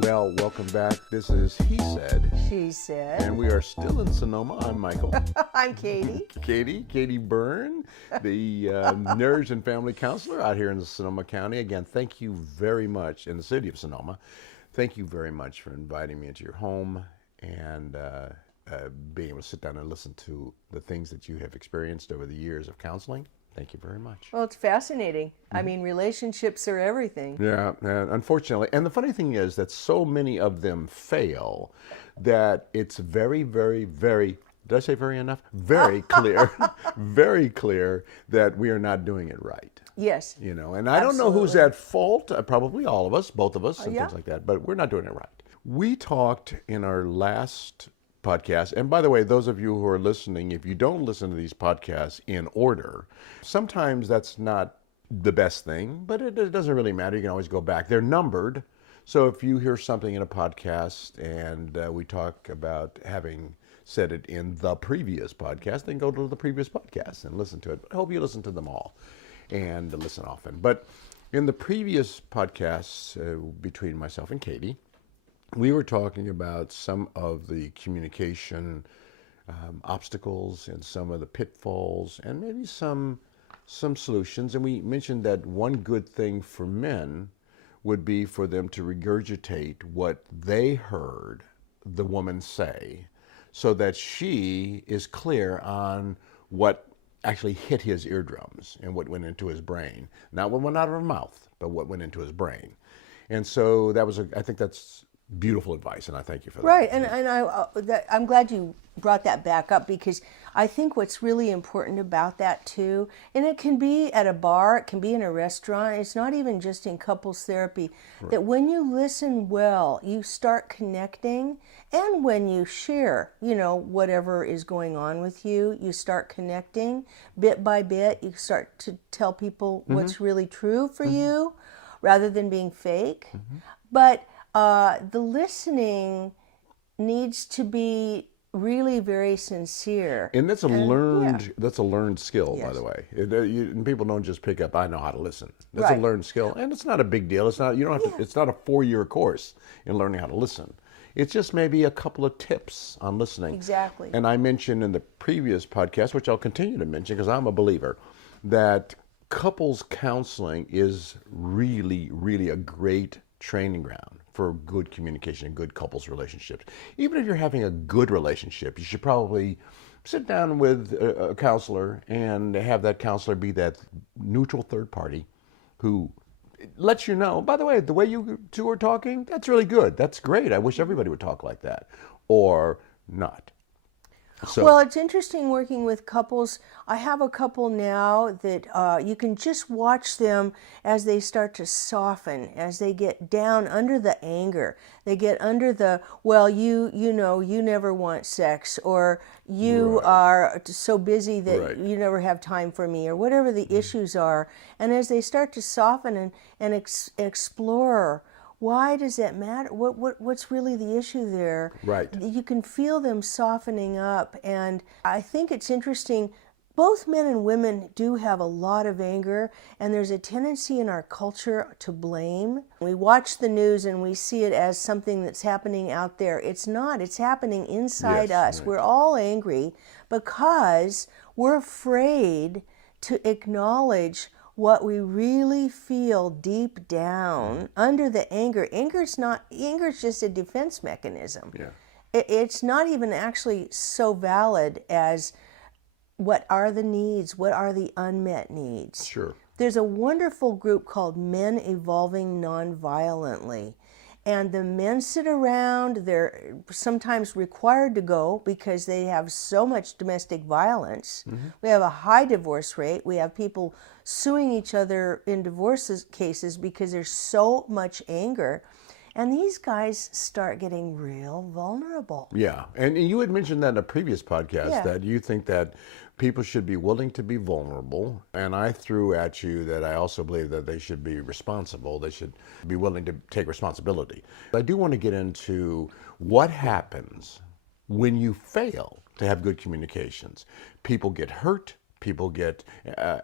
Well, welcome back. This is He Said. She said. And we are still in Sonoma. I'm Michael. I'm Katie. Katie Byrne, the Marriage and Family Counselor out here in Sonoma County. Again, thank you very much, in the city of Sonoma. Thank you very much for inviting me into your home and being able to sit down and listen to the things that you have experienced over the years of counseling. Thank you very much. Well, it's fascinating. I mean, relationships are everything. Yeah, unfortunately. And the funny thing is that so many of them fail that it's very, very, very, did I say very enough? Very clear, very clear that we are not doing it right. Yes. You know, and I don't know who's at fault, probably all of us, both of us, and things like that, but we're not doing it right. We talked in our last podcast, and by the way, those of you who are listening, if you don't listen to these podcasts in order, sometimes that's not the best thing, but it doesn't really matter. You can always go back. They're numbered, so if you hear something in a podcast and we talk about having said it in the previous podcast, then go to the previous podcast and listen to it. I hope you listen to them all and listen often. But in the previous podcasts between myself and Katie, we were talking about some of the communication obstacles and some of the pitfalls and maybe some solutions. And we mentioned that one good thing for men would be for them to regurgitate what they heard the woman say so that she is clear on what actually hit his eardrums and what went into his brain. Not what went out of her mouth, but what went into his brain. And so that was, I think that's beautiful advice, and I thank you for that. Right, and I'm glad you brought that back up, because I think what's really important about that too, and it can be at a bar, it can be in a restaurant, it's not even just in couples therapy, that when you listen well, you start connecting, and when you share, you know, whatever is going on with you, you start connecting bit by bit, you start to tell people what's really true for you, rather than being fake. But the listening needs to be really very sincere, and that's a learned skill, Yes. by the way. And people don't just pick up, I know how to listen. That's a learned skill, and it's not a big deal. It's not, you don't have to. It's not a 4-year course in learning how to listen. It's just maybe a couple of tips on listening. Exactly. And I mentioned in the previous podcast, which I'll continue to mention because I'm a believer, that couples counseling is really, really a great training ground for good communication and good couples relationships. Even if you're having a good relationship, you should probably sit down with a counselor and have that counselor be that neutral third party who lets you know, by the way you two are talking, that's really good. That's great. I wish everybody would talk like that. Or not. So, well, it's interesting working with couples. I have a couple now that you can just watch them as they start to soften, as they get down under the anger. They get under the, well, you know, you never want sex, or you are so busy that you never have time for me, or whatever the issues are. And as they start to soften and explore, why does that matter? What's really the issue there? Right. You can feel them softening up, and I think it's interesting. Both men and women do have a lot of anger, and there's a tendency in our culture to blame. We watch the news and we see it as something that's happening out there. It's not. It's happening inside us. Right. We're all angry because we're afraid to acknowledge what we really feel deep down under the anger. Anger is just a defense mechanism. Yeah. It's not even actually so valid as what are the needs, what are the unmet needs. Sure. There's a wonderful group called Men Evolving Nonviolently. And the men sit around, they're sometimes required to go because they have so much domestic violence. We have a high divorce rate. We have people suing each other in divorce cases because there's so much anger. And these guys start getting real vulnerable. Yeah, and you had mentioned that in a previous podcast that you think that people should be willing to be vulnerable. And I threw at you that I also believe that they should be responsible. They should be willing to take responsibility. I do want to get into what happens when you fail to have good communications. People get hurt. People get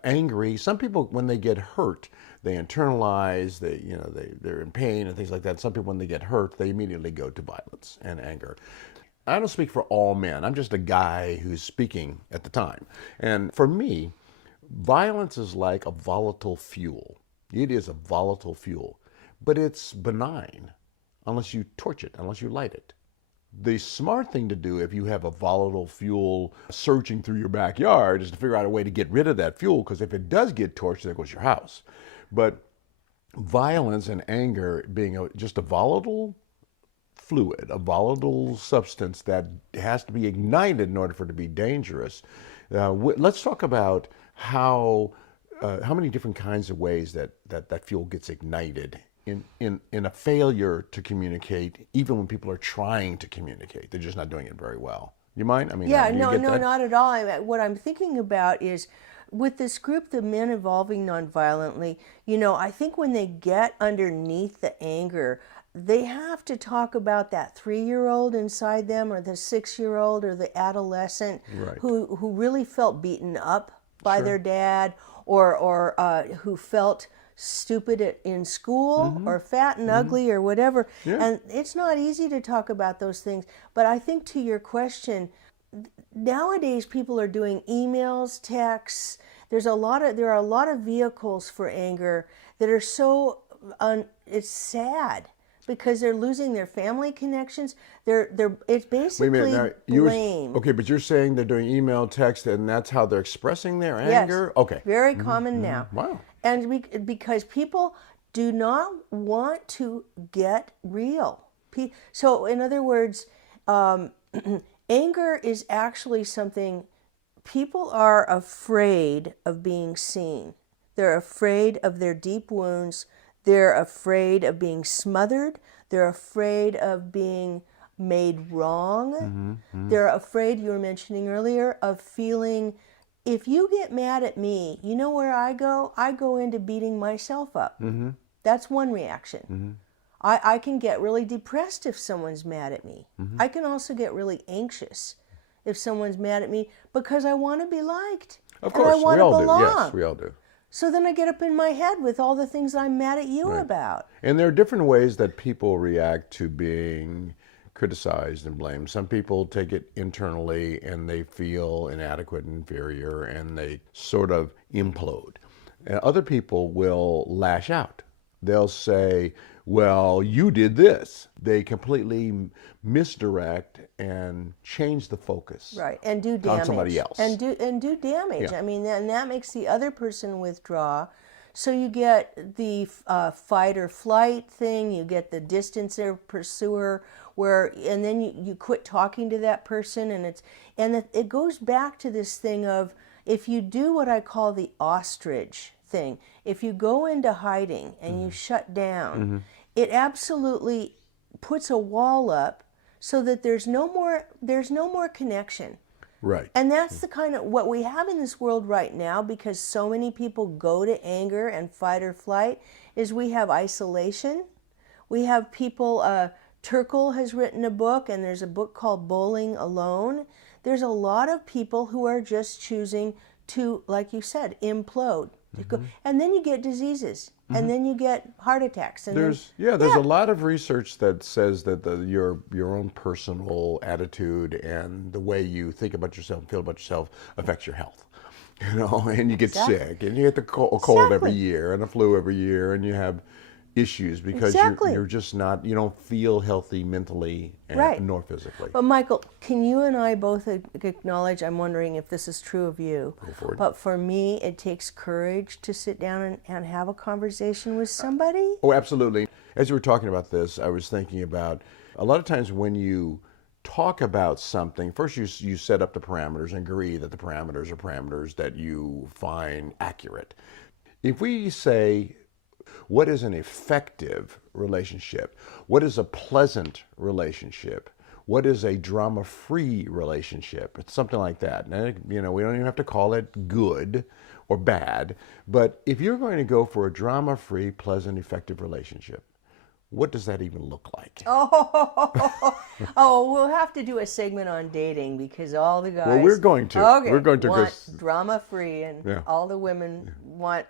angry. Some people, when they get hurt, they internalize. They're in pain and things like that. Some people, when they get hurt, they immediately go to violence and anger. I don't speak for all men. I'm just a guy who's speaking at the time. And for me, violence is like a volatile fuel. It is a volatile fuel, but it's benign unless you torch it, unless you light it. The smart thing to do if you have a volatile fuel surging through your backyard is to figure out a way to get rid of that fuel, because if it does get torched, there goes your house. But violence and anger being just a volatile fluid, a volatile substance that has to be ignited in order for it to be dangerous. Let's talk about how many different kinds of ways that fuel gets ignited in a failure to communicate, even when people are trying to communicate. They're just not doing it very well. You mind? I mean, yeah, you no, get that? not at all. What I'm thinking about is with this group, the men evolving nonviolently, I think when they get underneath the anger, they have to talk about that 3-year-old inside them, or the 6-year-old, or the adolescent, Right. who really felt beaten up by their dad, or who felt stupid in school, or fat and ugly, or whatever. Yeah. And it's not easy to talk about those things. But I think, to your question, nowadays people are doing emails, texts. There are a lot of vehicles for anger that are so it's sad, because they're losing their family connections. It's basically blame. Okay, but you're saying they're doing email, text, and that's how they're expressing their anger? Yes. Okay. Very common now. Wow. And because people do not want to get real. So, in other words, anger is actually something people are afraid of being seen. They're afraid of their deep wounds. They're afraid of being smothered. They're afraid of being made wrong. They're afraid, you were mentioning earlier, of feeling, if you get mad at me, you know where I go? I go into beating myself up. That's one reaction. I can get really depressed if someone's mad at me. I can also get really anxious if someone's mad at me, because I want to be liked. Of course, and I want we all to do. belong. Yes, we all do. So then I get up in my head with all the things I'm mad at you Right. about. And there are different ways that people react to being criticized and blamed. Some people take it internally and they feel inadequate and inferior, and they sort of implode. And other people will lash out. They'll say, well, you did this. They completely misdirect and change the focus. Right, and do damage. On somebody else. And do damage. Yeah. I mean, and that makes the other person withdraw. So you get the fight or flight thing, you get the distancer pursuer, and then you quit talking to that person, and it goes back to this thing of, if you do what I call the ostrich thing, if you go into hiding and you shut down, it absolutely puts a wall up so that there's no more connection. Right. And that's the kind of what we have in this world right now, because so many people go to anger and fight or flight, is we have isolation. We have people, Turkle has written a book, and there's a book called Bowling Alone. There's a lot of people who are just choosing to, like you said, implode. And then you get diseases, and then you get heart attacks. And There's a lot of research that says that your own personal attitude and the way you think about yourself and feel about yourself affects your health. And you get sick, and you get a cold every year and a flu every year, and you have issues because you're just not, you don't feel healthy mentally nor physically. But Michael, can you and I both acknowledge, I'm wondering if this is true of you, Go for it. but for me, it takes courage to sit down and have a conversation with somebody? Oh, absolutely. As you were talking about this, I was thinking about a lot of times when you talk about something, first you set up the parameters and agree that the parameters are parameters that you find accurate. If we say, what is an effective relationship? What is a pleasant relationship? What is a drama-free relationship? It's something like that. And, we don't even have to call it good or bad. But if you're going to go for a drama-free, pleasant, effective relationship, what does that even look like? Oh, we'll have to do a segment on dating because all the guys. Well, we're going to. Okay, We're going to want drama-free, and Yeah. all the women want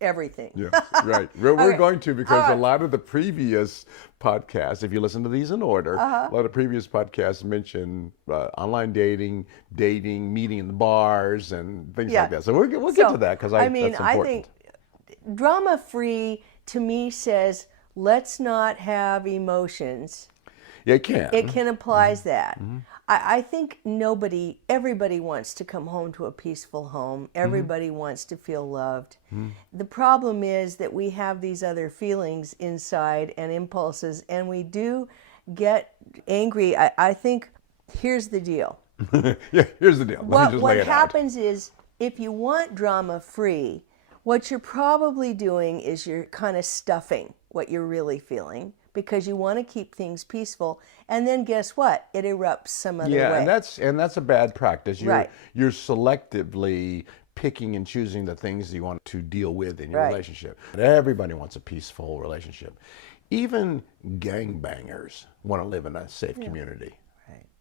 everything. Yeah, right. We're Okay. going to, because All right. a lot of the previous podcasts, if you listen to these in order, a lot of previous podcasts mention online dating, meeting in the bars, and things Yeah. like that. So we'll get to that because that's important. I think drama-free to me says let's not have emotions. Yeah, it can. It can apply that. I think everybody wants to come home to a peaceful home. Everybody wants to feel loved. The problem is that we have these other feelings inside and impulses, and we do get angry. I think here's the deal. Yeah, here's the deal. Let me just What lay it out. happens is if you want drama-free, what you're probably doing is you're kind of stuffing what you're really feeling because you want to keep things peaceful, and then guess what? It erupts some other way. Yeah, and that's a bad practice. Right. You're selectively picking and choosing the things you want to deal with in your Right. relationship. Everybody wants a peaceful relationship. Even gangbangers want to live in a safe community.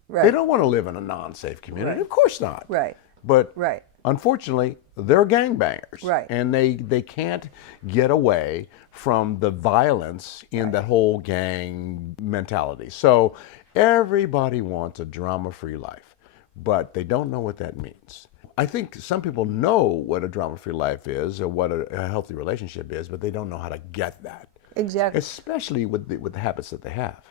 Right. They don't want to live in a non-safe community. Right. Of course not. Right. But Right. unfortunately, they're gangbangers. Right. And they can't get away from the violence in that whole gang mentality. So everybody wants a drama-free life, but they don't know what that means. I think some people know what a drama-free life is or what a healthy relationship is, but they don't know how to get that. Exactly. Especially with the habits that they have.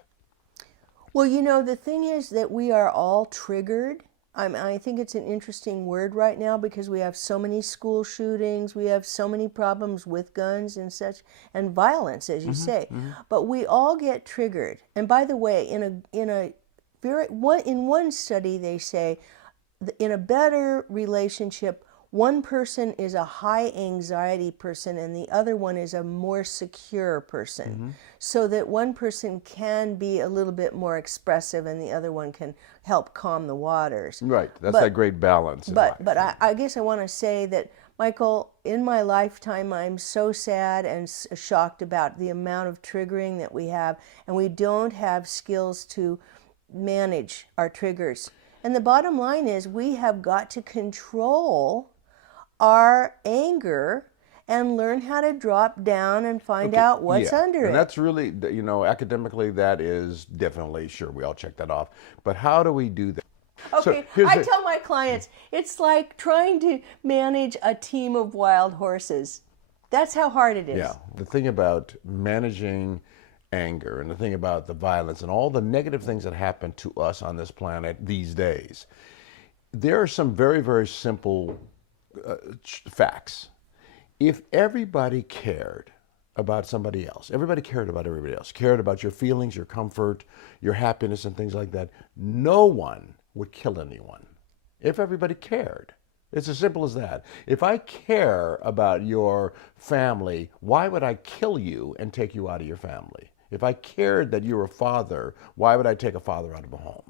Well, you know, the thing is that we are all triggered. I think it's an interesting word right now because we have so many school shootings, we have so many problems with guns and such, and violence, as you say. But we all get triggered. And by the way, in one study, they say in a better relationship, one person is a high anxiety person and the other one is a more secure person. So that one person can be a little bit more expressive and the other one can help calm the waters. Right. That's that great balance in life. But I guess I want to say that, Michael, in my lifetime, I'm so sad and shocked about the amount of triggering that we have, and we don't have skills to manage our triggers. And the bottom line is we have got to control our anger and learn how to drop down and find out what's under and it. that's really, academically, that is definitely, sure, we all check that off. But how do we do that? Okay, I tell my clients, it's like trying to manage a team of wild horses. That's how hard it is. Yeah, the thing about managing anger and the thing about the violence and all the negative things that happen to us on this planet these days, there are some very, very simple facts. If everybody cared about somebody else, everybody cared about everybody else, cared about your feelings, your comfort, your happiness and things like that, no one would kill anyone. If everybody cared. It's as simple as that. If I care about your family, why would I kill you and take you out of your family? If I cared that you're a father, why would I take a father out of a home?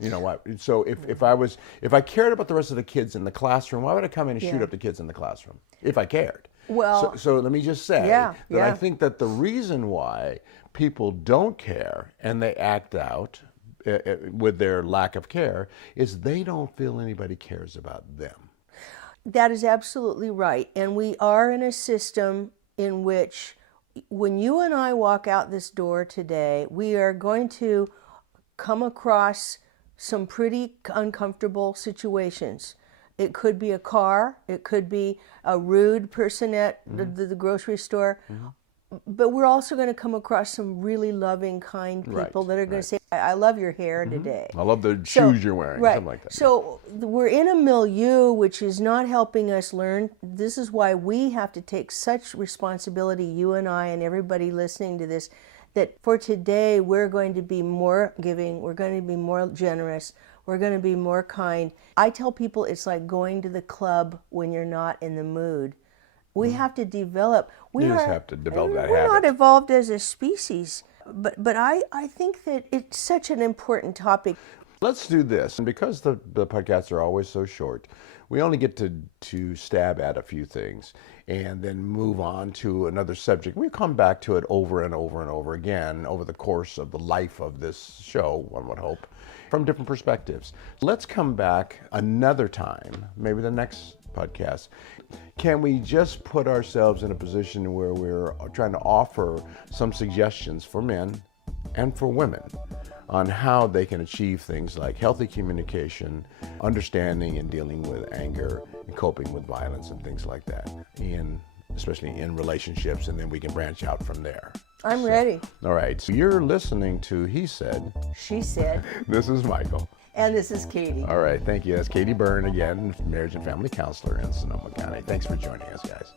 You know what? So if I cared about the rest of the kids in the classroom, why would I come in and shoot up the kids in the classroom? If I cared. Well, so let me just say that I think that the reason why people don't care and they act out with their lack of care is they don't feel anybody cares about them. That is absolutely right. And we are in a system in which when you and I walk out this door today, we are going to come across some pretty uncomfortable situations. It could be a car, it could be a rude person at the grocery store, but we're also going to come across some really loving, kind people that are going to say, I love your hair today. I love the shoes you're wearing, something like that. So we're in a milieu which is not helping us learn. This is why we have to take such responsibility, you and I and everybody listening to this, that for today we're going to be more giving, we're going to be more generous, we're going to be more kind. I tell people it's like going to the club when you're not in the mood. We have to develop. You just have to develop that We're habit. not evolved as a species, but I think that it's such an important topic. Let's do this. And because the podcasts are always so short, we only get to stab at a few things and then move on to another subject. We come back to it over and over and over again over the course of the life of this show, one would hope, from different perspectives. Let's come back another time, maybe the next podcast. Can we just put ourselves in a position where we're trying to offer some suggestions for men and for women on how they can achieve things like healthy communication, understanding and dealing with anger, and coping with violence and things like that, especially in relationships, and then we can branch out from there. I'm ready. All right, so you're listening to He Said. She Said. This is Michael. And this is Katie. All right, thank you. That's Katie Byrne again, marriage and family counselor in Sonoma County. Thanks for joining us, guys.